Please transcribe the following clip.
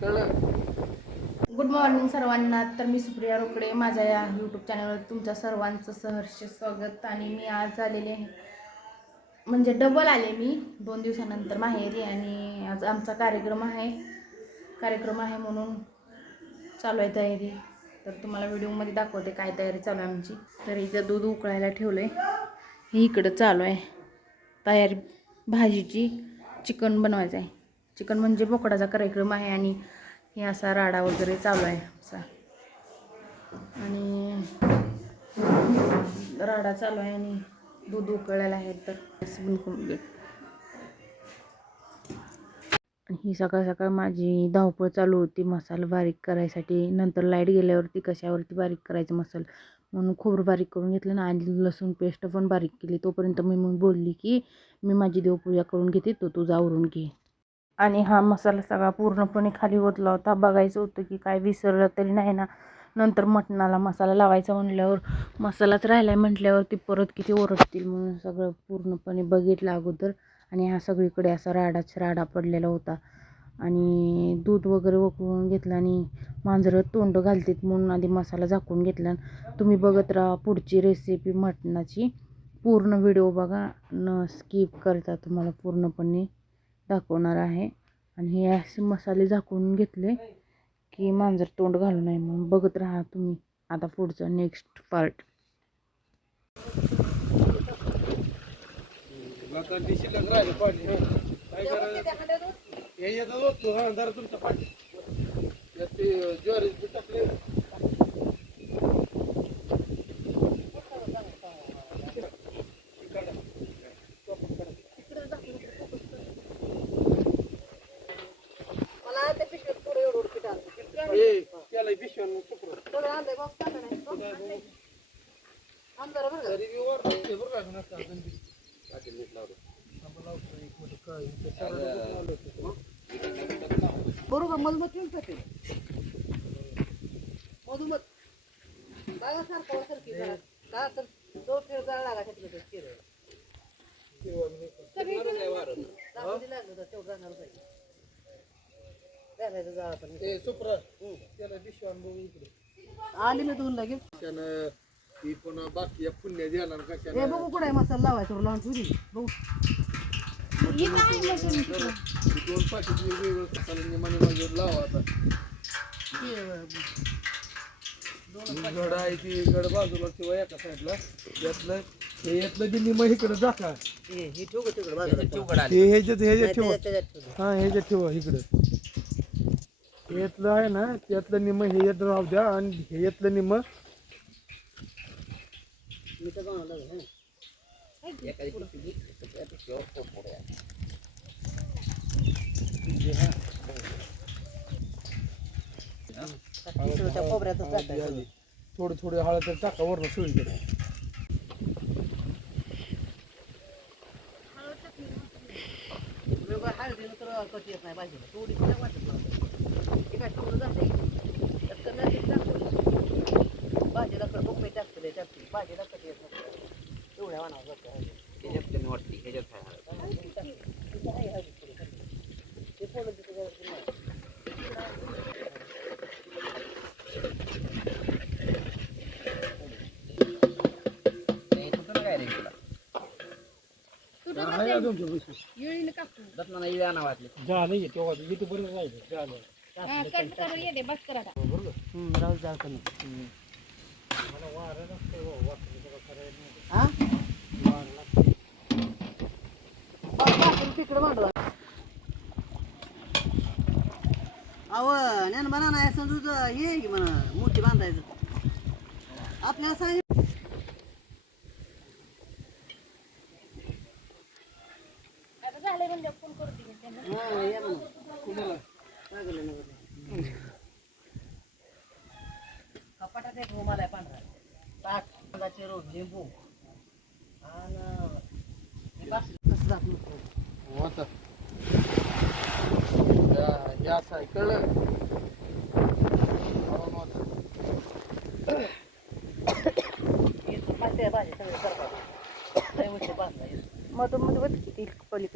कळलं. Good morning सर्वांना. तर मी सुप्रिया रोकडे, माझ्या या यूट्यूब चॅनलवर तुमच्या सर्वांचं सहर्ष स्वागत. आणि मी आज आलेले आहे, म्हणजे डबल आले मी 2 दिवसानंतर माहेरी. आणि आज आमचा कार्यक्रम आहे म्हणून चालू आहे तयारी. तर तुम्हाला व्हिडिओमध्ये दाखवते काय तयारी चालू आहे आमची. तर इथं दूध उकळायला ठेवलं आहे, हे इकडं चालू आहे तयारी भाजीची. चिकन बनवायचं आहे, चिकन म्हणजे बोकडाचा कार्यक्रम आहे. आणि हे असा राडा वगैरे चालू आहे असा, आणि राडा चालू आहे आणि दूध उकळलेलं आहे. तर ही सकाळ सकाळ माझी धावपळ चालू होती मसाला बारीक करायसाठी. नंतर लाईट गेल्यावरती कशावरती बारीक करायचं मसाला, म्हणून खोबरं बारीक करून घेतलं ना, आली लसूण पेस्ट पण बारीक केली. तोपर्यंत मी मग बोलली की मी माझी देवपूजा करून घेते, तो तुझा आवरून घे. आणि हा मसाला सगळा पूर्णपणे खाली ओतला होता. बघायचं होतं की काय विसरलं तरी नाही ना. नंतर मटणाला मसाला लावायचा म्हणल्यावर मसालाच राहिलाय म्हटल्यावरती परत किती ओरडतील म्हणून सगळं पूर्णपणे बघितलं अगोदर. आणि हा सगळीकडे असा राडा पडलेला होता. आणि दूध वगैरे उकळून घेतलं आणि मांजरं तोंड घालतात म्हणून आधी मसाला झाकून घेतला. तुम्ही बघत राहा पुढची रेसिपी मटणाची. पूर्ण व्हिडिओ बघा, न स्किप करता, तुम्हाला पूर्णपणे दाखवणार आहे. आणि हे असे मसाले झाकून घेतले की मांजर तोंड घालू नये म्हणून. बघत राहा तुम्ही आता पुढचं नेक्स्ट पार्ट. बरोबर मधूमत येऊन टाकेल मधुमत काय सारखं सारखी का तर तो खेळ जाळ लागायचा तिकडे केरळ लागलं होतं तेवढं राहणार पाहिजे त्याला जाळ पण ते सुप्रा त्याला विश्वान इकडे आली मी दोन लगेच ती पुन्हा बाकी पुण्य द्यायला हे बघू कुठे मसाला लावायचा लावून तुझी बघू दोन पाकिट वेगवेगळं मसाला मनी माझ्यावर लावा. आता गड आहे ती गड बाजूला किंवा एका साईडला यातलं हे यातलं बी निम इकडं दाखा. हे ठेवू का तिकडे बाजूला हे ह्याच्यात ठेवा. हा ह्याच्यात ठेवा इकडं. यातलं आहे ना त्यातलं निम हे यात राहू द्या आणि हे यातलं निम मी तर जाणार थोडं थोडं हळद टाका वरण सगळीकडे. हळदीनं तर कशी येत नाही भाजीला थोडी वाटत काय थोडं जाते भाजीला बघ टाकते भाजीला कधी येत नाही एवढ्या वाणावर जाते ह्याच्यात वाटते ह्याच्यात ते थोडं तिकडे मांडवा अव ज्ञान बना नाही समजूच ये की म्हणा मोठी बांधायचं आपल्याला सांगितलं. कपाटात एक रूम आलाय पांढरा ताट रोज लिंबू आणि कसं जात नको या सायकल भाजी सगळे करतात मधून मध्ये किती पलीकडे